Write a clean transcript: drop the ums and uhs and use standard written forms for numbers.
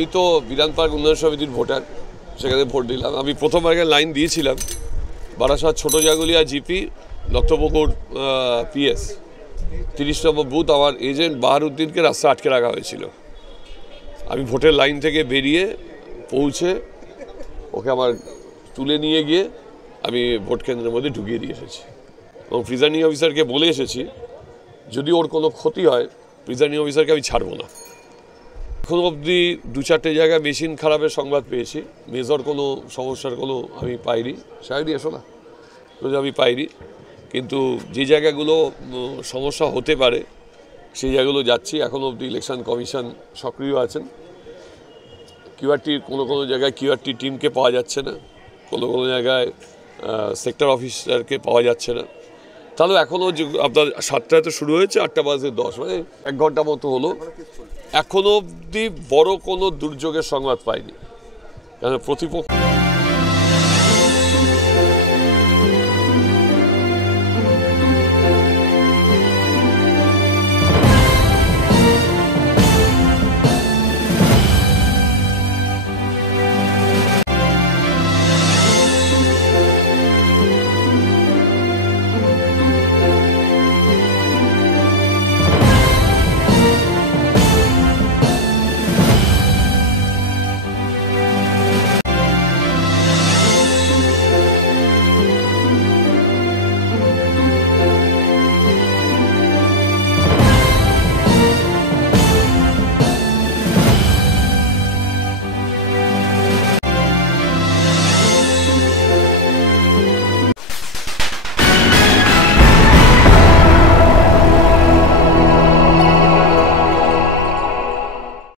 আমি তো বিধান পার্ক উন্নয়ন সমিতির ভোটার, সেখানে ভোট দিলাম। আমি প্রথম আগে লাইন দিয়েছিলাম বারাসাত ছোটো জাগুলিয়া জিপি দত্তপুকুর পিএস 30 নম্বর বুথ। আমার এজেন্ট বাহারুদ্দিনকে রাস্তা আটকে রাখা হয়েছিল। আমি ভোটের লাইন থেকে বেরিয়ে পৌঁছে ওকে আমার তুলে নিয়ে গিয়ে আমি ভোট কেন্দ্রের মধ্যে ঢুকিয়ে দিয়ে এসেছি এবং প্রিজাইডিং অফিসারকে বলে এসেছি যদি ওর কোনো ক্ষতি হয় প্রিজাইডিং অফিসারকে আমি ছাড়বো না। এখনও অবধি 2-4টে জায়গায় মেশিন খারাপের সংবাদ পেয়েছি, মেজর কোনো সমস্যার কোনো আমি পাইনি। সাহেবই এসো না, আমি পাইনি, কিন্তু যে জায়গাগুলো সমস্যা হতে পারে সেই জায়গাগুলো যাচ্ছি। এখনও অবধি ইলেকশন কমিশন সক্রিয় আছেন। কিউআরটি কোনো জায়গায় কিউআরটি টিমকে পাওয়া যাচ্ছে না, কোনো জায়গায় সেক্টর অফিসারকে পাওয়া যাচ্ছে না। তাহলে এখনও যে আপনার 7টায় তো শুরু হয়েছে, 8টা বাজে 10, মানে 1 ঘন্টা মতো হলো। এখনও অবধি বড় কোনো দুর্যোগের সংবাদ পাইনি, কারণ প্রতিপক্ষ